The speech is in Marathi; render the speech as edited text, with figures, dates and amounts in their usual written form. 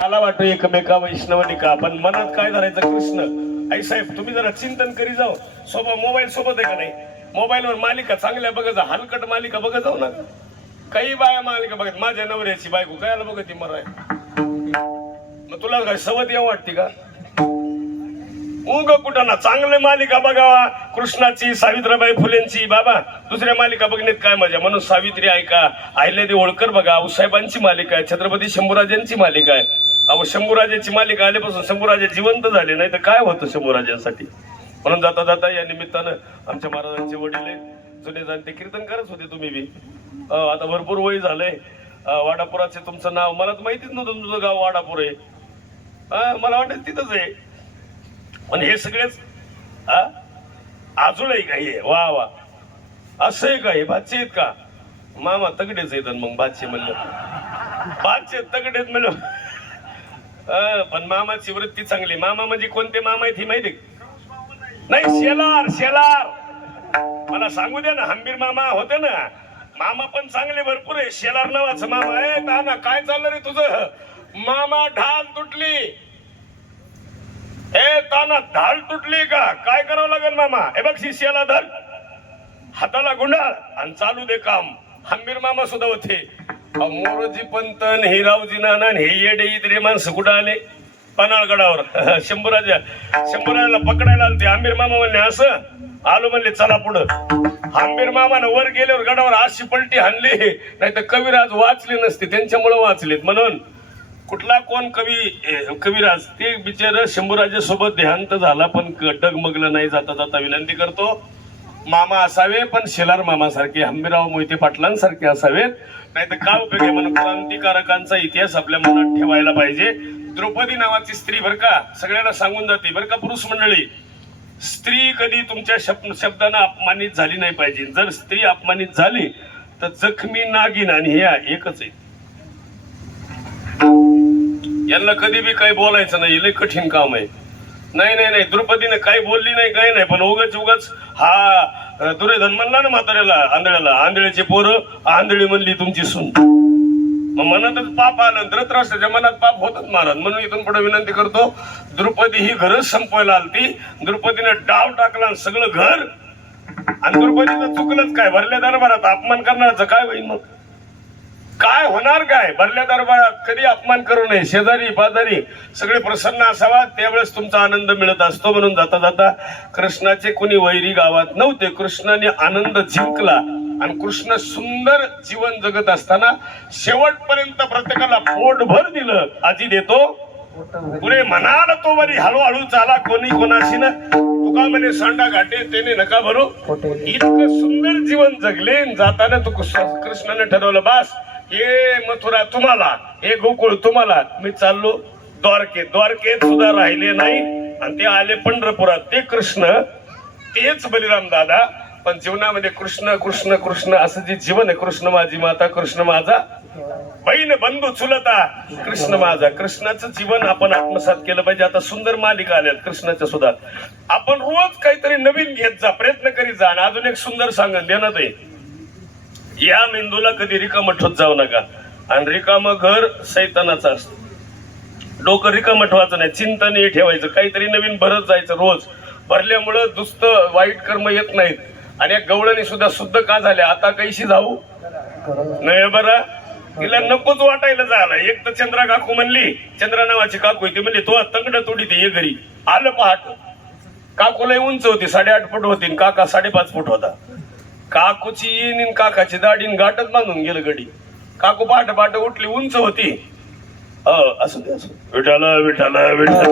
मला वाटतं एकमेका वैष्णवनिका पण मनात काय धरायचं कृष्ण. आई साहेब तुम्ही जरा चिंतन करी जाऊ. सोबत मोबाईल सोबत आहे का नाही? मोबाईलवर मालिका चांगल्या बघत जा, हलकट मालिका बघत जाऊ ना. काही बाया मालिका बघत. माझ्या नवऱ्याची बायको कायला बघत मराय, मग तुला काय सवत येऊ वाटते का? उग कुठं ना चांगले मालिका बघावा. कृष्णाची, सावित्रीबाई फुलेंची. बाबा दुसऱ्या मालिका बघण्यात काय मजा. म्हणून सावित्री ऐका, अहिल्यादेवी होळकर बघा, आऊसाहेबांची मालिका आहे, छत्रपती शंभूराजांची मालिका आहे. अहो शंभूराजांची मालिका आल्यापासून शंभूराजे जिवंत झाले, नाही तर काय होतं शंभूराजांसाठी. म्हणून जाता जाता या निमित्तानं आमच्या महाराजांचे वडील जुने जाणते कीर्तन करत होते. तुम्ही बी आता भरपूर वय झालंय. वाडापुराचे तुमचं नाव मला तर माहितीच नव्हतं. तुमचं गाव वाडापूर आहे. मला वाटत तिथंच आहे. पण हे सगळेच आजोळ आहे का हे? वा वा, असं आहे का? हे भाचे आहेत का? मामा तगडेच आहेत. मग भाचे म्हणलं, भाचे तगडेच म्हणलं. पण मामाची वृत्ती चांगली. मामा म्हणजे कोणते मामा आहेत ही माहिती नाही? शेलार, शेलार मला सांगू द्या ना. हंबीर मामा होते ना. मामा पण चांगले भरपूर आहे. शेलार नावाचं मामा आहे. ना काय चाललं रे तुझं? मामा ढाल तुटली. ए ताना ढाल तुटली का? काय करावं लागेल मामा? हे बघ शिष्याला धर, हाताला गुंडाळ आणि चालू दे काम. हंबीर मामा सुद्धा होते. मोरोजी पंतन, हिरावजी नाना, हे येडे इतरे माणसं कुठं आले? पन्हाळगडावर शंभूराजाला पकडायला आलते. हंबीर मामा म्हणले असं आलो, म्हणले चला पुढं. हंबीर मामानं वर गेल्यावर गडावर अशी पलटी हाणली, नाही तर कविराज वाचले नसते. त्यांच्यामुळे वाचलेत. म्हणून कुठला कोण कविराज ते बिचार शंभूराजासोबत देहांत झाला, पण डगमगलं नाही. जाता जाता विनंती करतो, मामा असावे पण शेलार मामासारखे, हंबीरराव मोहिते पाटलांसारखे असावेत. नाही तर काय उपयोग आहे? म्हणून क्रांतिकारकांचा इतिहास आपल्या मनात ठेवायला पाहिजे. द्रौपदी नावाची स्त्री बर का सगळ्यांना सांगून जाते बर का, पुरुष मंडळी, स्त्री कधी तुमच्या शब्दानं अपमानित झाली नाही पाहिजे. जर स्त्री अपमानित झाली तर जखमी नागिन आणि हे एकच आहे. यांना कधी बी काही बोलायचं नाही. लय कठीण काम आहे. नाही नाही नाही, द्रौपदीने काही बोलली नाही, काही नाही, पण उगाच हा दुर्योधन म्हणला ना म्हाताऱ्याला, आंधळ्याला, आंधळ्याची पोरं आंधळी म्हणली तुमची सून. मग मनातच पाप आलं. धृतराष्ट्राच्या मनात पाप होतच महाराज. म्हणून इथून पुढे विनंती करतो, द्रौपदी ही घरच संपवायला आलती. द्रौपदीने डाव टाकला सगळं घर. आणि द्रौपदीचं चुकलंच काय? भरल्या दरबारात अपमान करण्याचं काय होईल? मग काय होणार? काय भरल्या दरबारात कधी अपमान करू नये. शेजारी पाजारी सगळे प्रसन्न असावा, त्यावेळेस तुमचा आनंद मिळत असतो. म्हणून जाता जाता कृष्णाचे कोणी वैरी गावात नव्हते. कृष्णाने आनंद जिंकला आणि कृष्ण सुंदर जीवन जगत असताना शेवटपर्यंत प्रत्येकाला पोटभर दिलं. आजी देतो पुढे म्हणाल तो वरी हळूहळू चाला कोणी कोणाशी ना. तुका म्हणे सांडा घाटे त्याने नका भरू. इतकं सुंदर जीवन जगले. जाताना तू कृष्णाने ठरवलं, बस हे मथुरा तुम्हाला, हे गोकुळ तुम्हाला, मी चाललो द्वारकेत सुद्धा राहिले नाही. आणि ते आले पंढरपुरात. ते कृष्ण, तेच बलिराम दादा. पण जीवनामध्ये कृष्ण कृष्ण कृष्ण असं जे जीवन आहे, कृष्ण माझी माता, कृष्ण माझा बहीण बंधू चुलता, कृष्ण माझा. कृष्णाचं जीवन आपण आत्मसात केलं पाहिजे. आता सुंदर मालिका आल्यात कृष्णाच्या सुद्धा. आपण रोज काहीतरी नवीन घेत जा, प्रयत्न करीत जा. आणि अजून एक सुंदर सांगन देण्यात आहे, या मेंदूला कधी रिकामं ठेवत जाऊ नका. आणि रिकामं घर सैतानाचं असतं. डोकं रिकामं ठेवायचं नाही, चिंतन हे ठेवायचं. काहीतरी नवीन भरत जायचं रोज. भरल्यामुळं दुस्त वाईट कर्म येत नाहीत. आणि या गवळणी सुद्धा शुद्ध का झाल्या? आता कैशी जाऊ नाही बरं, तिला नकोच वाटायला जायला. एक तर चंद्रा काकू म्हणली, चंद्रा नावाची काकू ती म्हणली, तो तंगड तोडी ते ये घरी आलं पहाट. काकूला उंच होती, 8.5 फूट होती, काका 5.5 फूट होता. काकूची येईन काकाची दाढीन गाठच बांधून गेलं गडी. काकू पहाट उठली, उंच होती. असू दे असू. विठाला विठाला विठाला